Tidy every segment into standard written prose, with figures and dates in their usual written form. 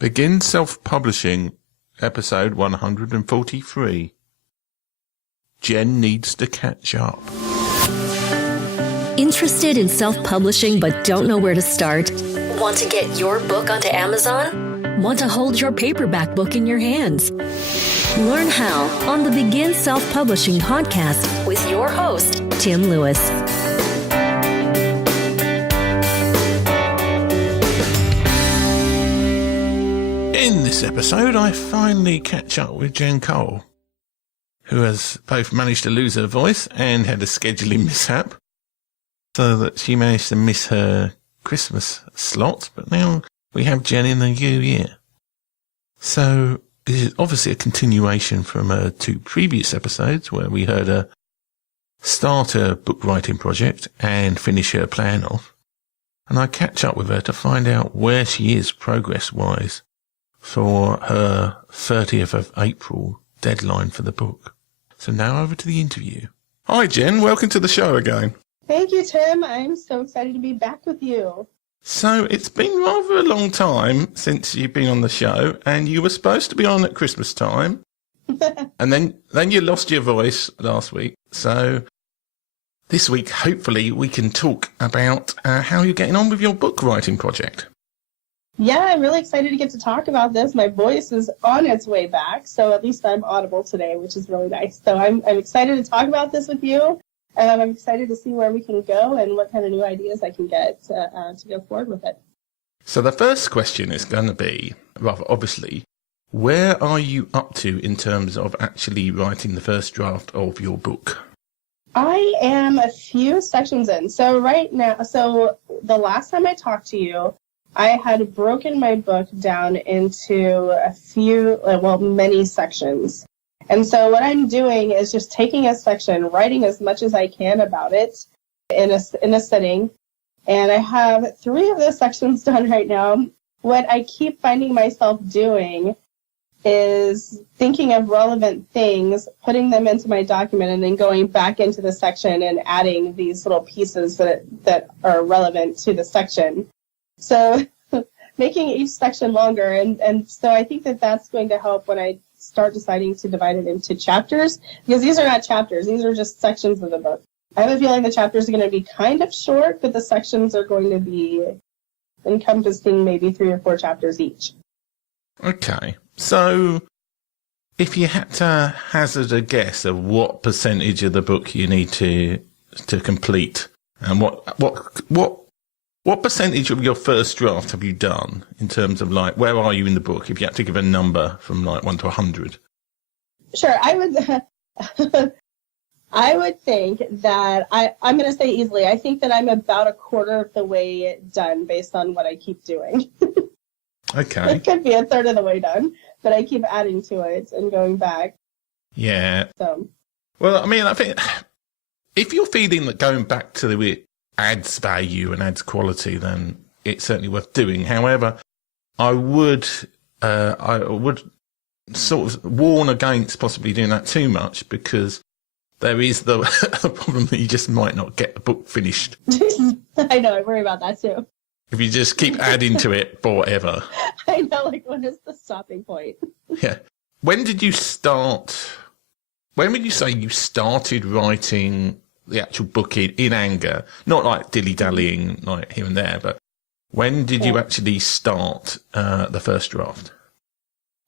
Begin Self-Publishing, episode 143. Jen needs to catch up. Interested in self-publishing but don't know where to start? Want to get your book onto Amazon? Want to hold your paperback book in your hands? Learn how on the Begin Self-Publishing podcast with your host, Tim Lewis. In this episode, I finally catch up with Jen Cole, who has both managed to lose her voice and had a scheduling mishap, so that she managed to miss her Christmas slot, but now we have Jen in the new year. So this is obviously a continuation from her two previous episodes where we heard her start her book writing project and finish her plan off, and I catch up with her to find out where she is progress-wise for her 30th of April deadline for the book. So now over to the interview. Hi Jen, welcome to the show again. Thank you, Tim. I'm so excited to be back with you. So it's been rather a long time since you've been on the show, and you were supposed to be on at Christmas time, and then you lost your voice last week. So this week, hopefully, we can talk about how you're getting on with your book writing project. Yeah, I'm really excited to get to talk about this. My voice is on its way back, so at least I'm audible today, which is really nice. So I'm excited to talk about this with you, and I'm excited to see where we can go and what kind of new ideas I can get to go forward with it. So the first question is going to be, rather obviously, where are you up to in terms of actually writing the first draft of your book? I am a few sections in. So right now, so the last time I talked to you, I had broken my book down into many sections. And so what I'm doing is just taking a section, writing as much as I can about it in a sitting. And I have 3 of those sections done right now. What I keep finding myself doing is thinking of relevant things, putting them into my document, and then going back into the section and adding these little pieces that are relevant to the section. So making each section longer. And so I think that that's going to help when I start deciding to divide it into chapters, because these are not chapters. These are just sections of the book. I have a feeling the chapters are going to be kind of short, but the sections are going to be encompassing maybe 3 or 4 chapters each. Okay. So if you had to hazard a guess of what percentage of the book you need to complete, and what percentage of your first draft have you done in terms of, like, where are you in the book, if you had to give a number from, like, 1 to 100? Sure. I would think that I'm going to say easily, I think that I'm about a quarter of the way done based on what I keep doing. Okay. It could be a third of the way done, but I keep adding to it and going back. Yeah. So. Well, I mean, I think if you're feeling that going back to it adds value and adds quality, then it's certainly worth doing. However, I would sort of warn against possibly doing that too much, because there is the problem that you just might not get the book finished. I know, I worry about that too. If you just keep adding to it forever. I know, like, when is the stopping point? Yeah. When would you say you started writing the actual book in anger? Not like dilly-dallying, like here and there, but when did you actually start the first draft?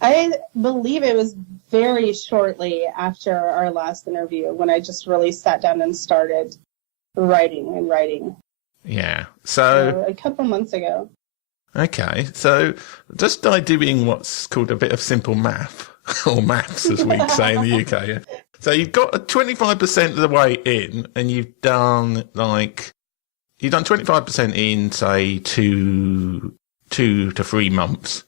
I believe it was very shortly after our last interview when I just really sat down and started writing. Yeah. So a couple months ago. Okay. So just by doing what's called a bit of simple math, or maths as we say in the UK. Yeah? So you've got 25% of the way in, and you've done 25% in, say, 2 to 3 months.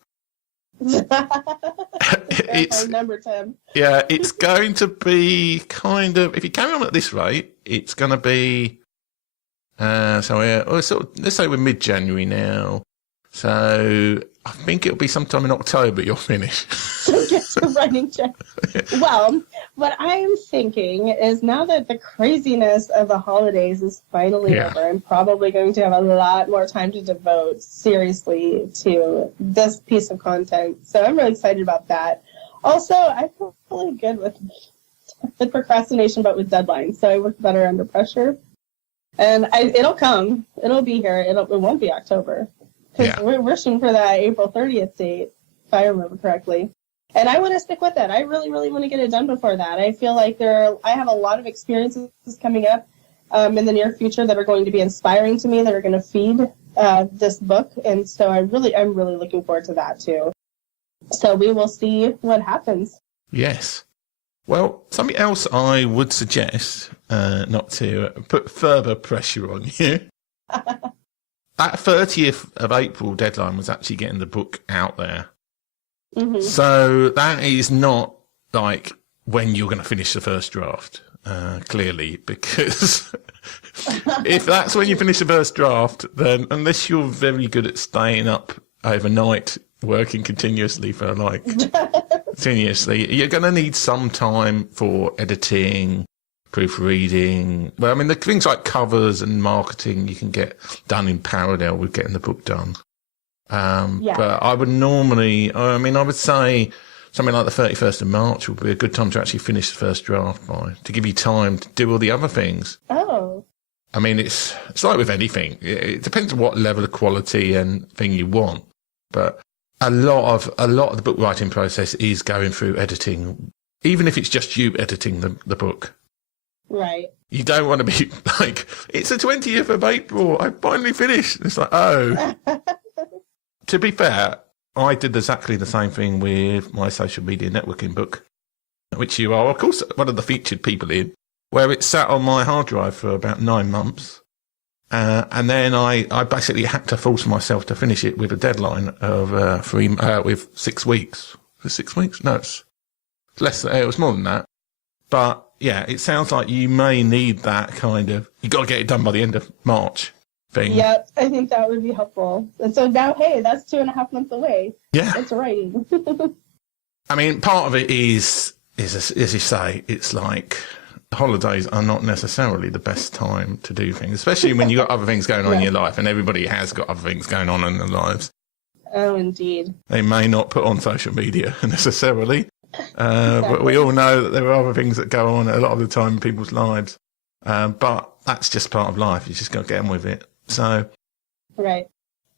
It's number 10. Yeah, it's going to be kind of, if you carry on at this rate, it's going to be, let's say we're mid-January now. So I think it'll be sometime in October you'll finish. Get your writing check. Well, What I'm thinking is now that the craziness of the holidays is finally over, I'm probably going to have a lot more time to devote seriously to this piece of content. So I'm really excited about that. Also, I feel really good with procrastination, but with deadlines. So I work better under pressure. And it'll come. It'll be here. It won't be October. Because we're shooting for that April 30th date, if I remember correctly. And I want to stick with that. I really, really want to get it done before that. I feel like I have a lot of experiences coming up in the near future that are going to be inspiring to me, that are going to feed this book. And so I'm really looking forward to that too. So we will see what happens. Yes. Well, something else I would suggest, not to put further pressure on you. That 30th of April deadline was actually getting the book out there. Mm-hmm. So that is not like when you're going to finish the first draft, clearly, because if that's when you finish the first draft, then unless you're very good at staying up overnight, working continuously for continuously, you're going to need some time for editing, proofreading. Well, I mean, the things like covers and marketing you can get done in parallel with getting the book done. But I would normally, I would say something like the 31st of March would be a good time to actually finish the first draft by, to give you time to do all the other things. Oh. I mean, it's like with anything. It depends on what level of quality and thing you want. But a lot of the book writing process is going through editing, even if it's just you editing the book. Right. You don't want to be like, it's the 20th of April, I finally finished. It's like, oh. To be fair, I did exactly the same thing with my social media networking book, which you are, of course, one of the featured people in, where it sat on my hard drive for about 9 months. And then I basically had to force myself to finish it with a deadline of with 6 weeks. Was it 6 weeks? No, it's less than, it was more than that. But yeah, it sounds like you may need that kind of, you got to get it done by the end of March thing. Yep, I think that would be helpful. And so now, hey, that's 2.5 months away. Yeah. It's writing. I mean, part of it is as you say, it's like holidays are not necessarily the best time to do things, especially when you've got other things going on in your life, and everybody has got other things going on in their lives. Oh, indeed. They may not put on social media necessarily, but we all know that there are other things that go on a lot of the time in people's lives. But that's just part of life. You just got to get on with it. So, right.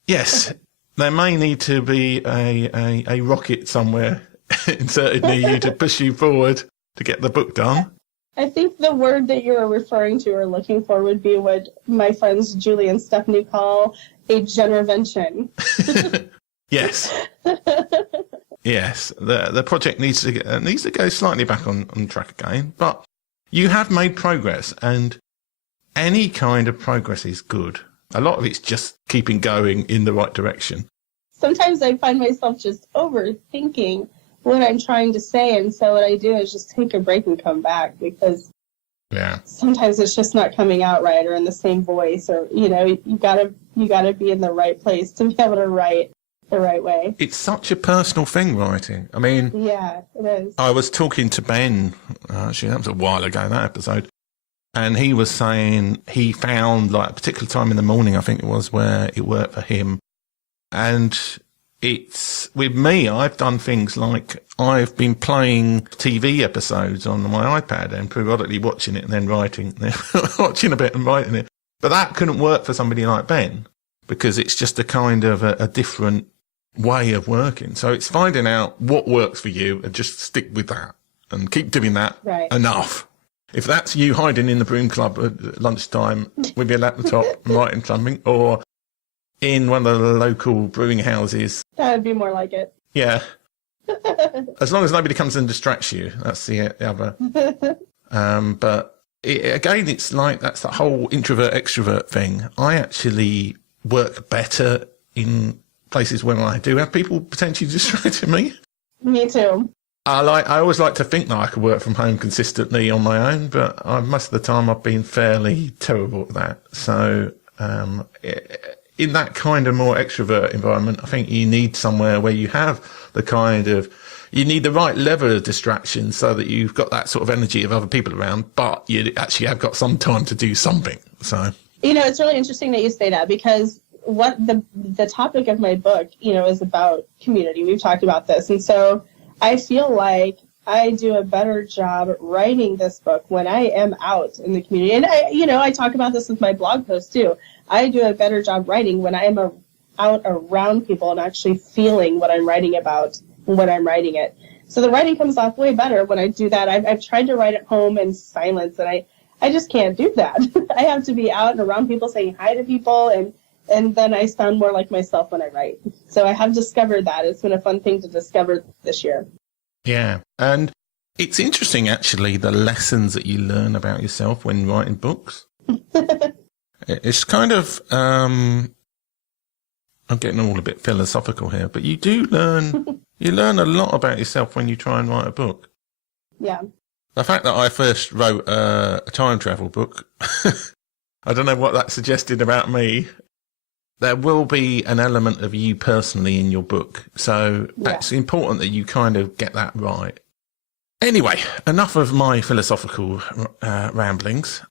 Yes, there may need to be a rocket somewhere inserted near you to push you forward to get the book done. I think the word that you're referring to or looking for would be what my friends Julie and Stephanie call a genervention. Yes. Yes. The project needs to go slightly back on track again, but you have made progress, and any kind of progress is good. A lot of it's just keeping going in the right direction. Sometimes I find myself just overthinking what I'm trying to say, and so what I do is just take a break and come back, because sometimes it's just not coming out right or in the same voice, or you gotta be in the right place to be able to write the right way. It's such a personal thing, writing. I mean, yeah, it is. I was talking to Ben, actually that was a while ago, that episode, and he was saying he found like a particular time in the morning, I think it was, where it worked for him. And it's, with me, I've done things like I've been playing TV episodes on my iPad and periodically watching it and then writing, then watching a bit and writing it. But that couldn't work for somebody like Ben, because it's just a kind of a different way of working. So it's finding out what works for you and just stick with that and keep doing that enough. If that's you hiding in the broom club at lunchtime with your laptop and writing something, or in one of the local brewing houses. That would be more like it. Yeah. As long as nobody comes and distracts you. That's the other. But again, it's like that's the whole introvert-extrovert thing. I actually work better in places when I do have people potentially distracting me. Me too. I always like to think that I could work from home consistently on my own, but most of the time I've been fairly terrible at that. So, in that kind of more extrovert environment, I think you need somewhere where you have the kind of, you need the right level of distraction so that you've got that sort of energy of other people around, but you actually have got some time to do something. So, it's really interesting that you say that, because what the topic of my book, is about community. We've talked about this. And so I feel like I do a better job writing this book when I am out in the community. And I talk about this with my blog post too. I do a better job writing when I am out around people and actually feeling what I'm writing about when I'm writing it. So the writing comes off way better when I do that. I've tried to write at home in silence, and I just can't do that. I have to be out and around people, saying hi to people, and then I sound more like myself when I write. So I have discovered that. It's been a fun thing to discover this year. Yeah. And it's interesting, actually, the lessons that you learn about yourself when writing books. It's kind of, I'm getting all a bit philosophical here, but you do learn, you learn a lot about yourself when you try and write a book. Yeah. The fact that I first wrote a time travel book, I don't know what that suggested about me. There will be an element of you personally in your book. So it's important that you kind of get that right. Anyway, enough of my philosophical ramblings.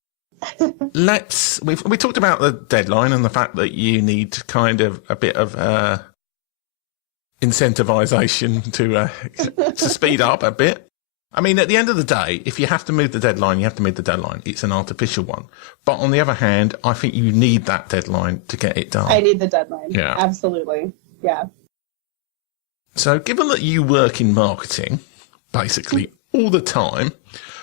We talked about the deadline and the fact that you need kind of a bit of incentivization to speed up a bit. I mean, at the end of the day, if you have to move the deadline, you have to move the deadline. It's an artificial one. But on the other hand, I think you need that deadline to get it done. I need the deadline. Yeah. Absolutely. Yeah. So given that you work in marketing, basically all the time,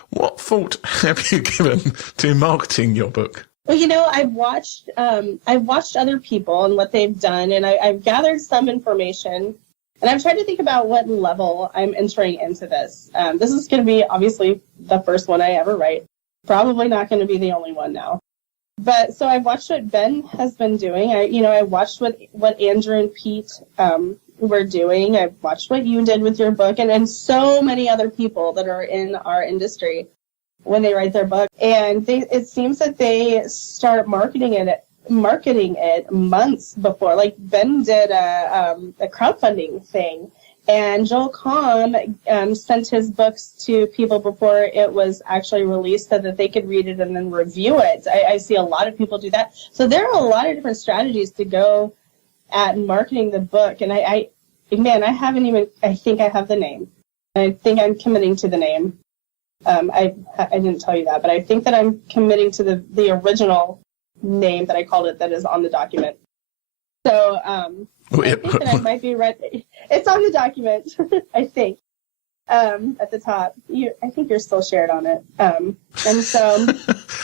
what thought have you given to marketing your book? Well, I've watched other people and what they've done, and I've gathered some information. And I've tried to think about what level I'm entering into this. This is going to be obviously the first one I ever write. Probably not going to be the only one now. But so I've watched what Ben has been doing. I watched what Andrew and Pete were doing. I've watched what you did with your book, and so many other people that are in our industry when they write their book. And it seems that they start marketing it months before. Like Ben did a crowdfunding thing, and Joel Comm sent his books to people before it was actually released so that they could read it and then review it. I see a lot of people do that. So there are a lot of different strategies to go at marketing the book. And I think I have the name. I think I'm committing to the name. I didn't tell you that, but I think that I'm committing to the original name that I called it that is on the document. So I think that I might be ready. It's on the document, I think, at the top. I think you're still shared on it. And so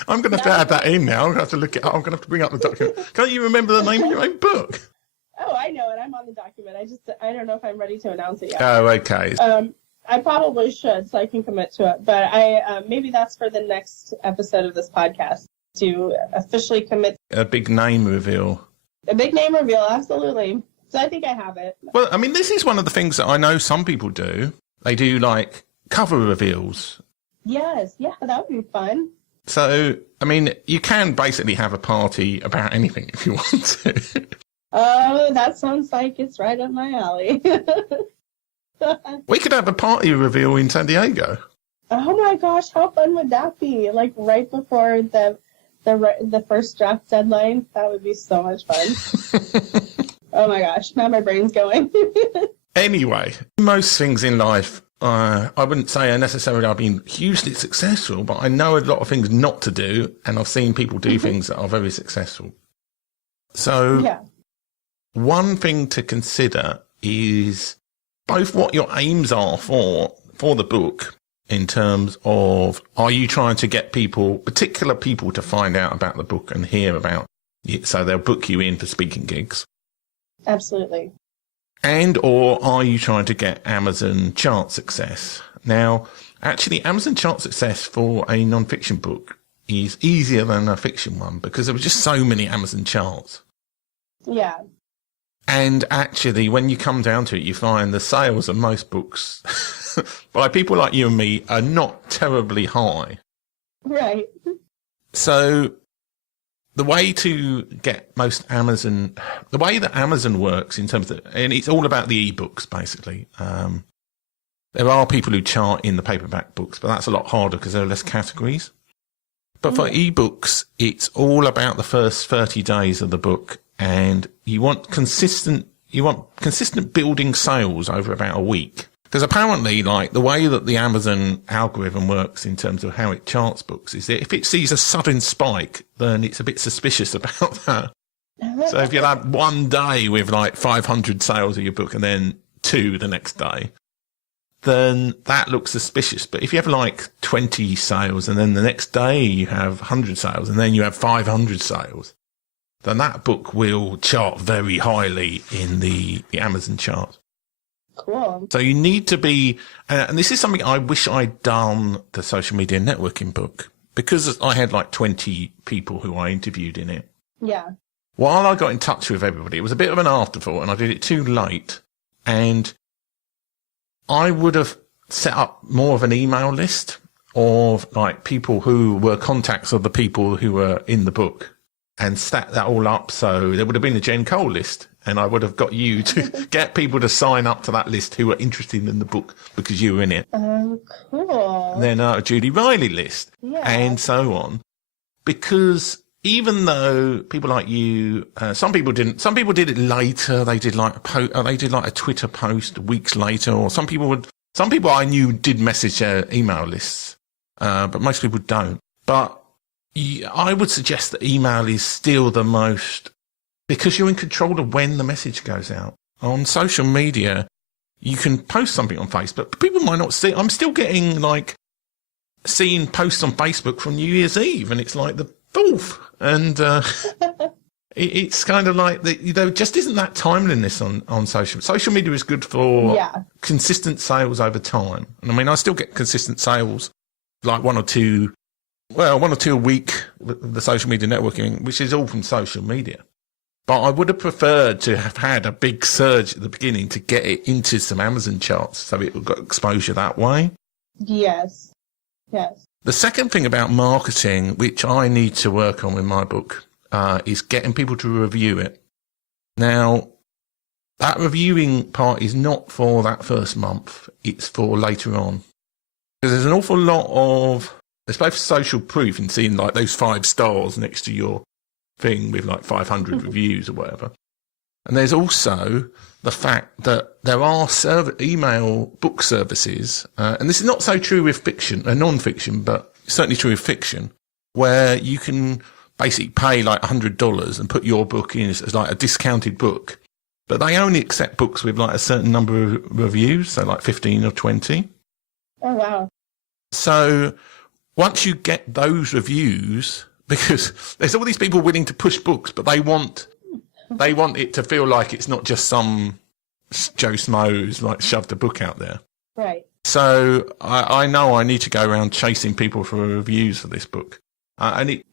I'm going to have to add that in now. I'm going to have to look it up. I'm going to have to bring up the document. Can't you remember the name of your own book? Oh, I know it. I'm on the document. I don't know if I'm ready to announce it yet. Oh, okay. I probably should, so I can commit to it. But maybe that's for the next episode of this podcast, to officially commit. A big name reveal. A big name reveal, absolutely. So I think I have it. Well, I mean, this is one of the things that I know some people do. They do, like, cover reveals. Yes, yeah, that would be fun. So, I mean, you can basically have a party about anything if you want to. Oh, that sounds like it's right up my alley. We could have a party reveal in San Diego. Oh my gosh, how fun would that be? Like right before the first draft deadline? That would be so much fun. Oh my gosh, now my brain's going. Anyway, most things in life, I wouldn't say I necessarily I've been hugely successful, but I know a lot of things not to do, and I've seen people do things that are very successful. So yeah. One thing to consider is both what your aims are for the book, in terms of, are you trying to get particular people to find out about the book and hear about it, so they'll book you in for speaking gigs? Absolutely. And or are you trying to get Amazon chart success? Now, actually, Amazon chart success for a non-fiction book is easier than a fiction one because there were just so many Amazon charts. Yeah. And actually, when you come down to it, you find the sales of most books by people like you and me are not terribly high. Right. So the way to get most Amazon, the way that Amazon works in terms of, and it's all about the ebooks basically. There are people who chart in the paperback books, but that's a lot harder because there are less categories. But for ebooks, it's all about the first 30 days of the book, and you want consistent building sales over about a week. Because apparently, like, the way that the Amazon algorithm works in terms of how it charts books is that if it sees a sudden spike, then it's a bit suspicious about that. So if you have one day with like 500 sales of your book and then 2 the next day, then that looks suspicious. But if you have like 20 sales and then the next day you have 100 sales and then you have 500 sales, then that book will chart very highly in the Amazon chart. Cool. So you need to be, and this is something I wish I'd done the social media networking book, because I had like 20 people who I interviewed in it. Yeah. While I got in touch with everybody, it was a bit of an afterthought and I did it too late. And I would have set up more of an email list of like people who were contacts of the people who were in the book and stacked that all up. So there would have been a Jen Cole list. And I would have got you to get people to sign up to that list who were interested in the book because you were in it. Oh, cool. And then a Judy Riley list, and so on. Because even though people like you, some people did it later. They did like a Twitter post weeks later, or some people I knew did message their email lists, but most people don't. But I would suggest that email is still the most, because you're in control of when the message goes out. On social media, you can post something on Facebook, but people might not see it. I'm still getting seeing posts on Facebook from New Year's Eve, and it's like the 4th. And it's kind of like, there just isn't that timeliness on social media is good for consistent sales over time. And I mean, I still get consistent sales, like one or two a week with the social media networking, which is all from social media. But I would have preferred to have had a big surge at the beginning to get it into some Amazon charts so it got exposure that way. Yes. Yes. The second thing about marketing, which I need to work on with my book, is getting people to review it. Now, that reviewing part is not for that first month. It's for later on. Because there's an awful lot of, there's both social proof in seeing like those 5 stars next to your thing with like 500 reviews or whatever. And there's also the fact that there are email book services, and this is not so true with fiction and non-fiction, but certainly true with fiction, where you can basically pay like $100 and put your book in as like a discounted book. But they only accept books with like a certain number of reviews, so like 15 or 20. Oh, wow. So once you get those reviews, because there's all these people willing to push books, but they want it to feel like it's not just some Joe Smo who's like shoved a book out there. Right. So I know I need to go around chasing people for reviews for this book. It's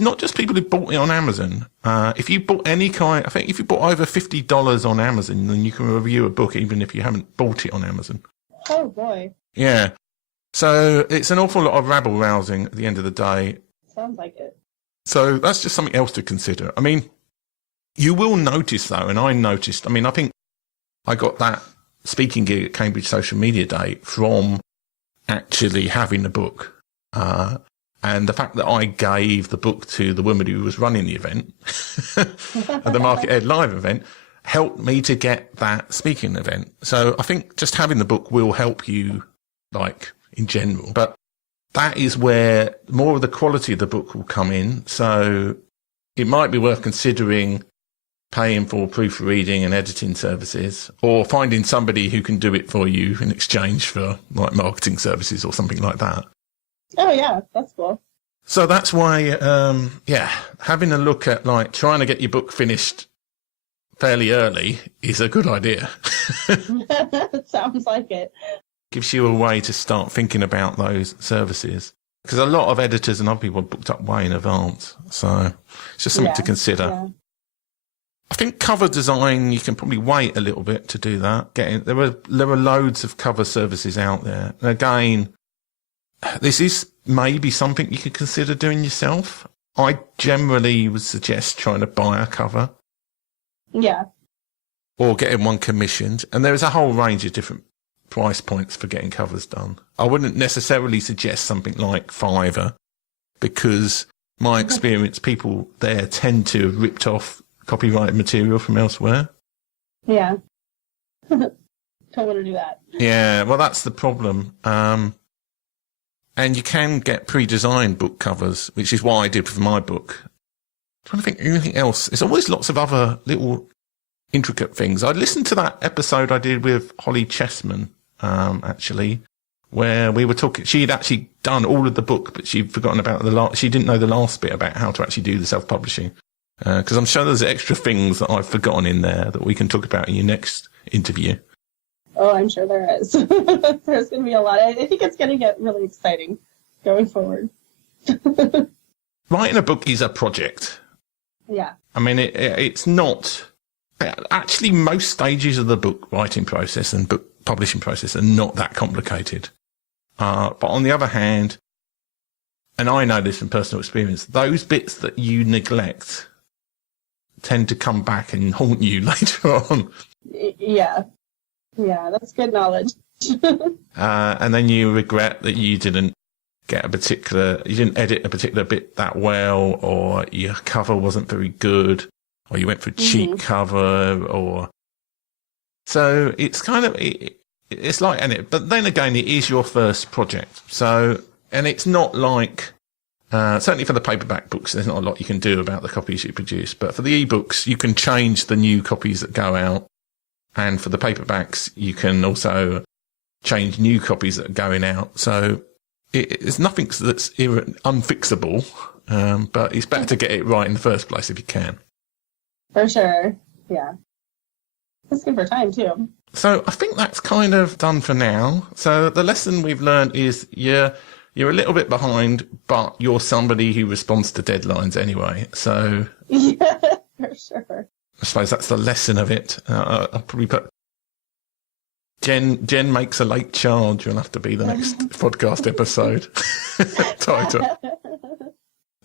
not just people who bought it on Amazon. If you bought if you bought over $50 on Amazon, then you can review a book even if you haven't bought it on Amazon. Oh, boy. Yeah. So it's an awful lot of rabble rousing at the end of the day. Sounds like it. So that's just something else to consider. I mean, you will notice though, and I think I got that speaking gig at Cambridge Social Media Day from actually having the book. And the fact that I gave the book to the woman who was running the event, at the Market Ed Live event, helped me to get that speaking event. So I think just having the book will help you, like, in general. But that is where more of the quality of the book will come in. So it might be worth considering paying for proofreading and editing services, or finding somebody who can do it for you in exchange for like marketing services or something like that. Oh, yeah, that's cool. So that's why, having a look at like trying to get your book finished fairly early is a good idea. Sounds like it. Gives you a way to start thinking about those services, because a lot of editors and other people are booked up way in advance. So it's just something to consider. Yeah. I think cover design, you can probably wait a little bit to do that. There are loads of cover services out there. And again, this is maybe something you could consider doing yourself. I generally would suggest trying to buy a cover Yeah. or getting one commissioned. And there is a whole range of different price points for getting covers done. I wouldn't necessarily suggest something like Fiverr because my experience, people there tend to have ripped off copyrighted material from elsewhere. Yeah. Don't want to do that. Yeah, well, that's the problem. And you can get pre-designed book covers, which is what I did for my book. I'm trying to think of anything else. There's always lots of other little intricate things. I listened to that episode I did with Holly Chessman, actually, where we were talking. She'd actually done all of the book, but she'd forgotten about the last. She didn't know the last bit about how to actually do the self-publishing. Because I'm sure there's extra things that I've forgotten in there that we can talk about in your next interview. Oh, I'm sure there is. There's going to be a lot. I think it's going to get really exciting going forward. Writing a book is a project. Yeah. I mean, it's not... Actually, most stages of the book writing process and book publishing process are not that complicated. But on the other hand, and I know this from personal experience, those bits that you neglect tend to come back and haunt you later on. Yeah. Yeah, that's good knowledge. And then you regret that you didn't you didn't edit a particular bit that well, or your cover wasn't very good, or you went for a cheap cover, or... So it's kind of, it's like, but then again, it is your first project. So, and it's not like, certainly for the paperback books, there's not a lot you can do about the copies you produce, but for the ebooks, you can change the new copies that go out. And for the paperbacks, you can also change new copies that are going out. So it's nothing that's unfixable, but it's better to get it right in the first place if you can. For sure, yeah. It's good for time, too. So I think that's kind of done for now. So the lesson we've learned is you're a little bit behind, but you're somebody who responds to deadlines anyway. So yeah, for sure. I suppose that's the lesson of it. I'll probably put Jen makes a late charge. Will have to be the next podcast episode title.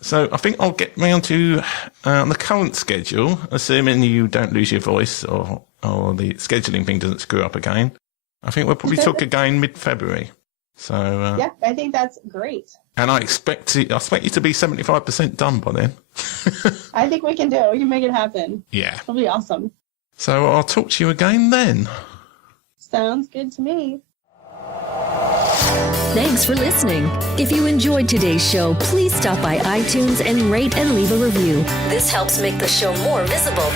So I think I'll get round to the current schedule, assuming you don't lose your voice or the scheduling thing doesn't screw up again. I think we'll probably talk again mid-February. So yeah, I think that's great. And I expect you to be 75% done by then. I think we can do it. We can make it happen. Yeah. It'll be awesome. So I'll talk to you again then. Sounds good to me. Thanks for listening. If you enjoyed today's show, please stop by iTunes and rate and leave a review. This helps make the show more visible.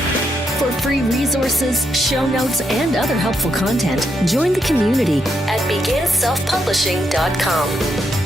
For free resources, show notes, and other helpful content, join the community at beginselfpublishing.com.